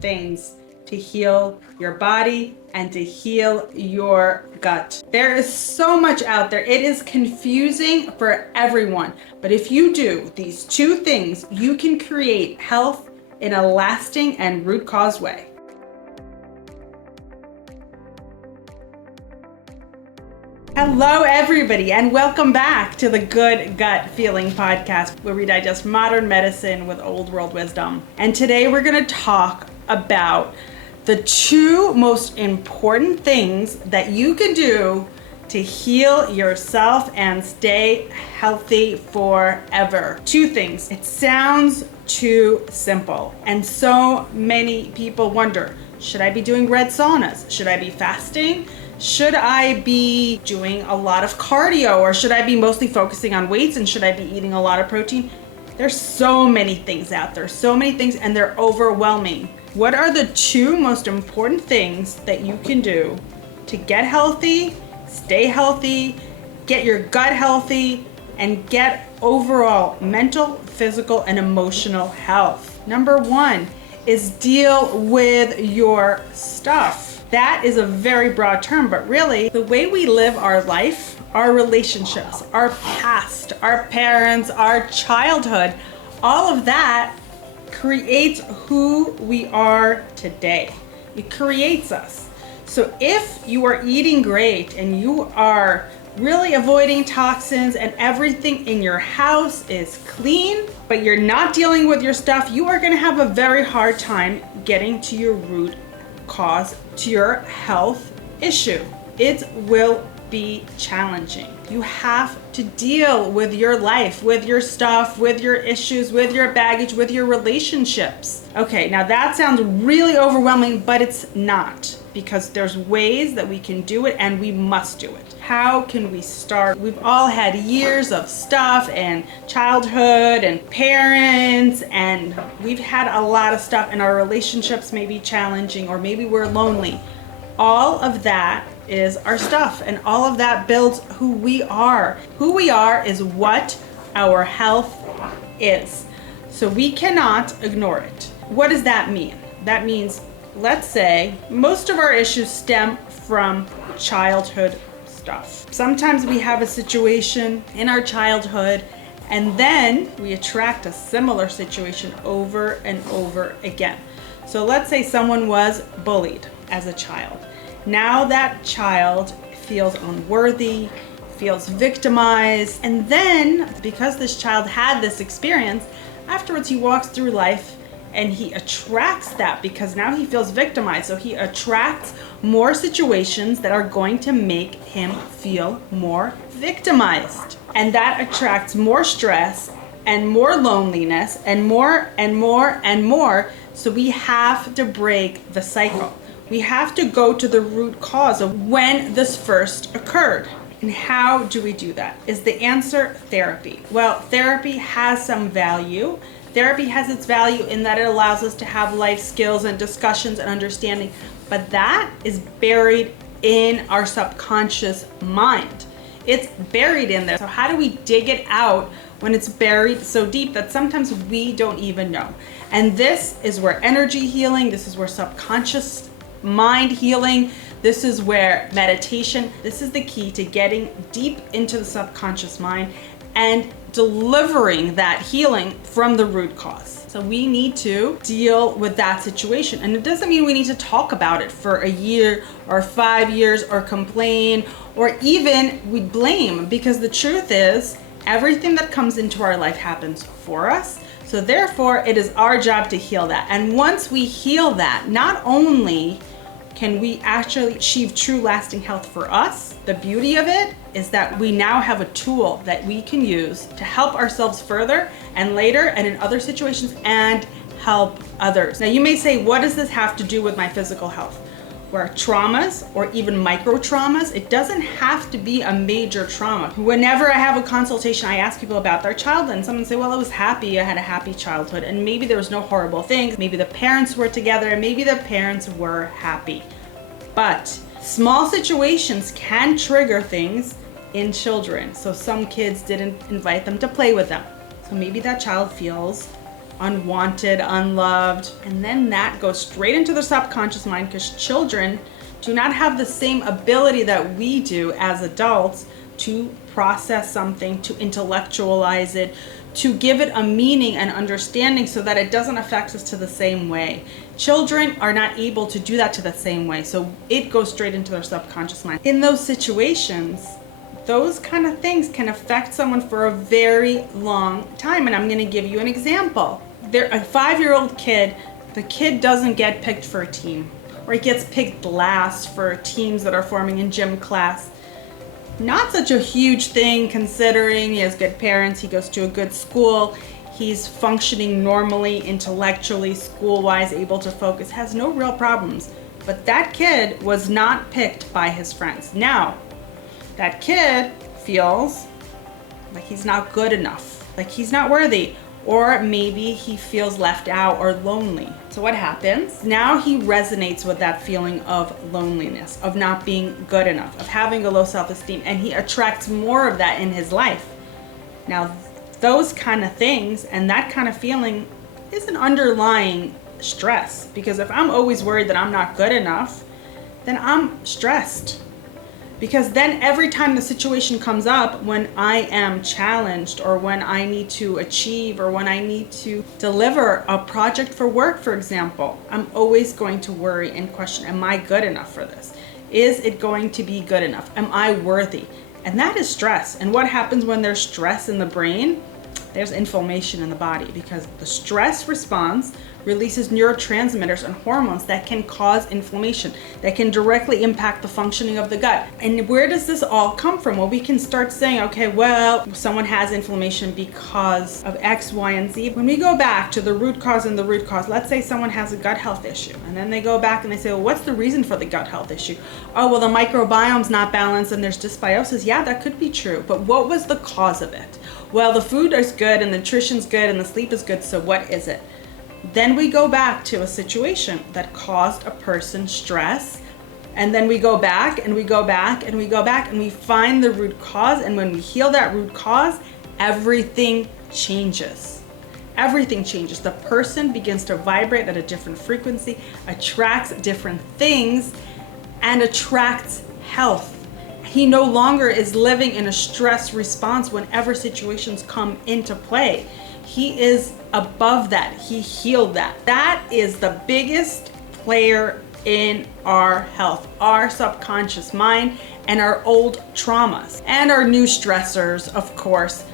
things to heal your body and to heal your gut. There is so much out there. It is confusing for everyone. But if you do these 2 things, you can create health in a lasting and root cause way. Hello, everybody, and welcome back to the Good Gut Feeling podcast, where we digest modern medicine with old world wisdom. And today we're going to talk about the 2 most important things that you can do to heal yourself and stay healthy forever. 2 things. It sounds too simple, and so many people wonder, should I be doing red saunas? Should I be fasting? Should I be doing a lot of cardio, or should I be mostly focusing on weights, and should I be eating a lot of protein? There's so many things out there, so many things, and they're overwhelming. What are the 2 most important things that you can do to get healthy, stay healthy, get your gut healthy, and get overall mental, physical, and emotional health? Number 1 is deal with your stuff. That is a very broad term, but really the way we live our life, our relationships, our past, our parents, our childhood, all of that creates who we are today. It creates us. So if you are eating great and you are really avoiding toxins and everything in your house is clean, but you're not dealing with your stuff, you are going to have a very hard time getting to your root cause, to your health issue. It will be challenging. You have to deal with your life, with your stuff, with your issues, with your baggage, with your relationships. Okay, now that sounds really overwhelming, but it's not, because there's ways that we can do it, and we must do it. How can we start? We've all had years of stuff and childhood and parents, and we've had a lot of stuff, and our relationships may be challenging, or maybe we're lonely. All of that is our stuff, and all of that builds who we are. Who we are is what our health is. So we cannot ignore it. What does that mean? That means, let's say most of our issues stem from childhood stuff. Sometimes we have a situation in our childhood, and then we attract a similar situation over and over again. So let's say someone was bullied as a child. Now that child feels unworthy, feels victimized, and then because this child had this experience, afterwards he walks through life and he attracts that, because now he feels victimized. So he attracts more situations that are going to make him feel more victimized. And that attracts more stress and more loneliness and more and more and more. So we have to break the cycle. We have to go to the root cause of when this first occurred. And how do we do that? Is the answer therapy? Well, therapy has some value. Therapy has its value in that it allows us to have life skills and discussions and understanding, but that is buried in our subconscious mind. It's buried in there. So how do we dig it out when it's buried so deep that sometimes we don't even know? And this is where energy healing, this is where subconscious mind healing, this is where meditation, this is the key to getting deep into the subconscious mind and delivering that healing from the root cause. So we need to deal with that situation. And it doesn't mean we need to talk about it for a year or 5 years or complain or even we blame, because the truth is everything that comes into our life happens for us. So therefore it is our job to heal that. And once we heal that, not only can we actually achieve true lasting health for us, the beauty of it is that we now have a tool that we can use to help ourselves further and later and in other situations and help others. Now you may say, what does this have to do with my physical health? Where traumas or even micro traumas, it doesn't have to be a major trauma. Whenever I have a consultation, I ask people about their childhood, and someone say, well, I was happy, I had a happy childhood, and maybe there was no horrible things, maybe the parents were together, and maybe the parents were happy. But small situations can trigger things in children. So some kids didn't invite them to play with them. So maybe that child feels unwanted, unloved. And then that goes straight into the subconscious mind because children do not have the same ability that we do as adults to process something, to intellectualize it, to give it a meaning and understanding so that it doesn't affect us to the same way. Children are not able to do that to the same way, so it goes straight into their subconscious mind. In those situations, those kind of things can affect someone for a very long time. And I'm going to give you an example. They're a 5-year-old kid, the kid doesn't get picked for a team, or he gets picked last for teams that are forming in gym class. Not such a huge thing considering he has good parents, he goes to a good school, he's functioning normally, intellectually, school-wise, able to focus, has no real problems. But that kid was not picked by his friends. Now, that kid feels like he's not good enough, like he's not worthy, or maybe he feels left out or lonely. So what happens? Now he resonates with that feeling of loneliness, of not being good enough, of having a low self-esteem, and he attracts more of that in his life. Now, those kind of things and that kind of feeling is an underlying stress, because if I'm always worried that I'm not good enough, then I'm stressed. Because then every time the situation comes up when I am challenged, or when I need to achieve, or when I need to deliver a project for work, for example, I'm always going to worry and question, am I good enough for this? Is it going to be good enough? Am I worthy? And that is stress. And what happens when there's stress in the brain? There's inflammation in the body, because the stress response releases neurotransmitters and hormones that can cause inflammation, that can directly impact the functioning of the gut. And where does this all come from? Well, we can start saying, okay, well, someone has inflammation because of X, Y, and Z. When we go back to the root cause and the root cause, let's say someone has a gut health issue, and then they go back and they say, well, what's the reason for the gut health issue? Oh, well, the microbiome's not balanced and there's dysbiosis. Yeah, that could be true, but what was the cause of it? Well, the food is good and the nutrition's good and the sleep is good, so what is it? Then we go back to a situation that caused a person stress, and then we go back and we go back and we go back and we find the root cause, and when we heal that root cause, everything changes. Everything changes. The person begins to vibrate at a different frequency, attracts different things, and attracts health. He no longer is living in a stress response whenever situations come into play. He is above that. He healed that. That is the biggest player in our health, our subconscious mind, and our old traumas, and our new stressors, of course.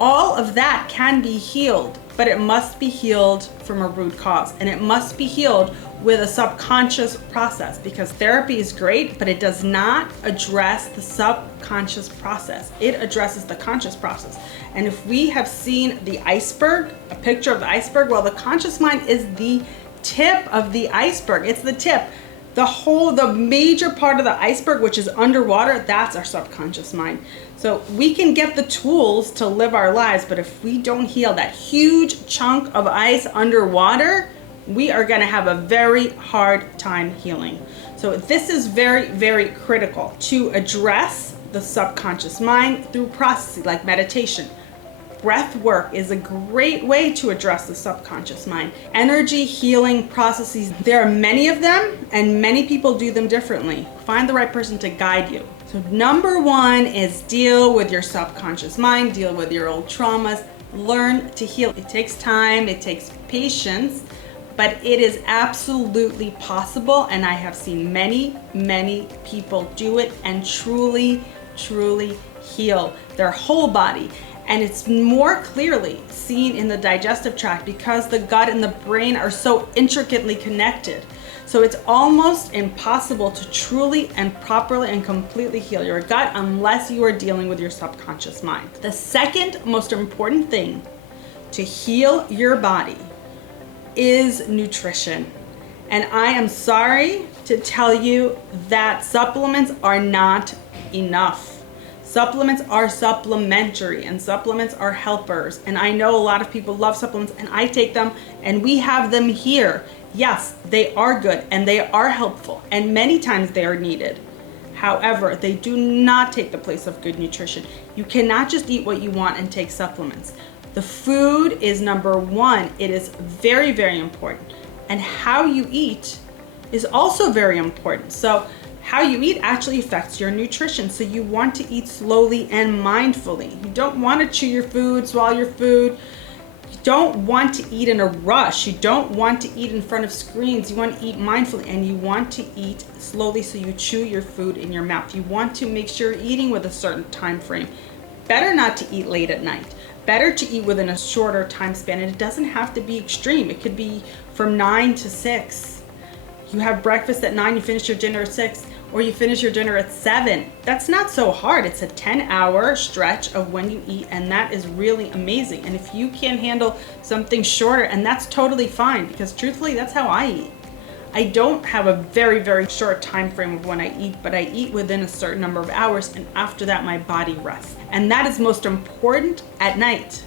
All of that can be healed, but it must be healed from a root cause, and it must be healed with a subconscious process, because therapy is great, but it does not address the subconscious process. It addresses the conscious process. And if we have seen the iceberg, a picture of the iceberg, well, the conscious mind is the tip of the iceberg. It's the tip. The major part of the iceberg, which is underwater, that's our subconscious mind. So we can get the tools to live our lives, but if we don't heal that huge chunk of ice underwater, we are going to have a very hard time healing. So this is very, very critical to address the subconscious mind through processes like meditation. Breath work is a great way to address the subconscious mind. Energy healing processes, there are many of them, and many people do them differently. Find the right person to guide you. So number one is deal with your subconscious mind, deal with your old traumas, learn to heal. It takes time, it takes patience, but it is absolutely possible, and I have seen many, many people do it and truly, truly heal their whole body. And it's more clearly seen in the digestive tract because the gut and the brain are so intricately connected. So it's almost impossible to truly and properly and completely heal your gut unless you are dealing with your subconscious mind. The second most important thing to heal your body is nutrition. And I am sorry to tell you that supplements are not enough. Supplements are supplementary, and supplements are helpers. And I know a lot of people love supplements, and I take them, and we have them here. Yes, they are good and they are helpful, and many times they are needed. However, they do not take the place of good nutrition. You cannot just eat what you want and take supplements. The food is number one. It is very, very important. And how you eat is also very important. So how you eat actually affects your nutrition. So you want to eat slowly and mindfully. You don't want to chew your food, swallow your food. You don't want to eat in a rush. You don't want to eat in front of screens. You want to eat mindfully, and you want to eat slowly so you chew your food in your mouth. You want to make sure you're eating with a certain time frame. Better not to eat late at night. Better to eat within a shorter time span, and it doesn't have to be extreme. It could be from 9 to 6. You have breakfast at 9, you finish your dinner at 6, or you finish your dinner at 7. That's not so hard. It's a 10-hour stretch of when you eat, and that is really amazing. And if you can't handle something shorter, and that's totally fine, because truthfully, that's how I eat. I don't have a very, very short time frame of when I eat, but I eat within a certain number of hours, and after that, my body rests. And that is most important at night.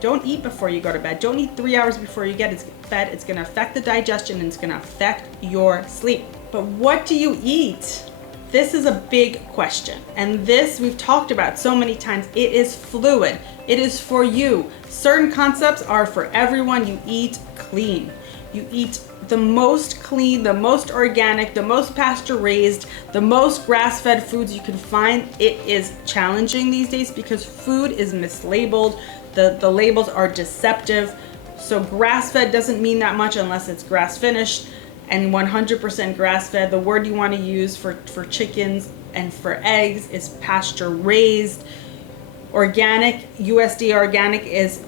Don't eat before you go to bed. Don't eat 3 hours before you get to bed. It's going to affect the digestion, and it's going to affect your sleep. But what do you eat? This is a big question. And this we've talked about so many times. It is fluid. It is for you. Certain concepts are for everyone. You eat clean. You eat the most clean, the most organic, the most pasture raised, the most grass-fed foods you can find. It is challenging these days because food is mislabeled. The labels are deceptive. So grass-fed doesn't mean that much unless it's grass-finished, and 100% grass-fed. The word you want to use for chickens and for eggs is pasture raised. Organic, USDA organic is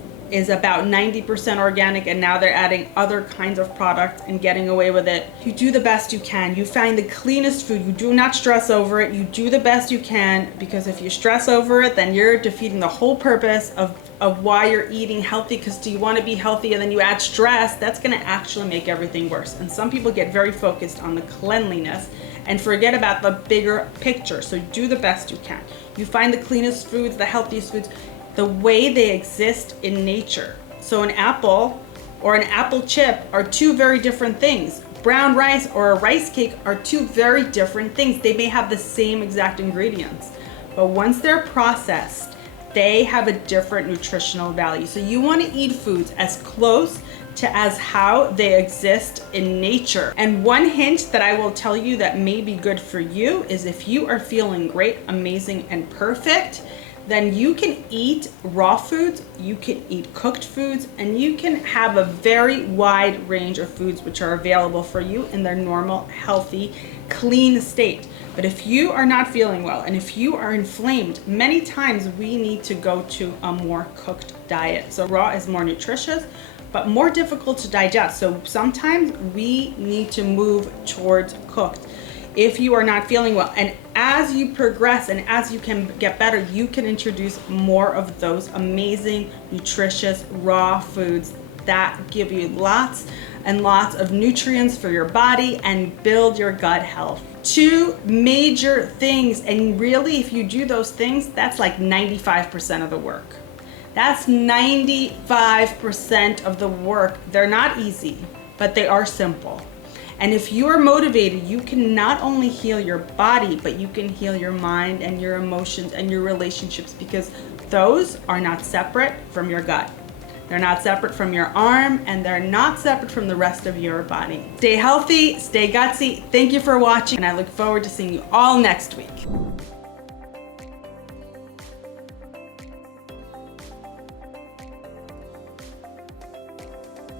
about 90% organic, and now they're adding other kinds of products and getting away with it. You do the best you can. You find the cleanest food. You do not stress over it. You do the best you can, because if you stress over it, then you're defeating the whole purpose of why you're eating healthy. Because do you want to be healthy and then you add stress, that's going to actually make everything worse. And some people get very focused on the cleanliness and forget about the bigger picture. So do the best you can. You find the cleanest foods, the healthiest foods, the way they exist in nature. So an apple or an apple chip are two very different things. Brown rice or a rice cake are two very different things. They may have the same exact ingredients, but once they're processed, they have a different nutritional value. So you want to eat foods as close to as how they exist in nature. And one hint that I will tell you that may be good for you is if you are feeling great, amazing, and perfect, then you can eat raw foods, you can eat cooked foods, and you can have a very wide range of foods which are available for you in their normal, healthy, clean state. But if you are not feeling well and if you are inflamed, many times we need to go to a more cooked diet. So raw is more nutritious, but more difficult to digest. So sometimes we need to move towards cooked if you are not feeling well. And as you progress and as you can get better, you can introduce more of those amazing, nutritious, raw foods that give you lots and lots of nutrients for your body and build your gut health. Two major things, and really if you do those things, that's like 95% of the work. That's 95% of the work. They're not easy, but they are simple. And if you are motivated, you can not only heal your body, but you can heal your mind and your emotions and your relationships, because those are not separate from your gut. They're not separate from your arm, and they're not separate from the rest of your body. Stay healthy, stay gutsy. Thank you for watching, and I look forward to seeing you all next week.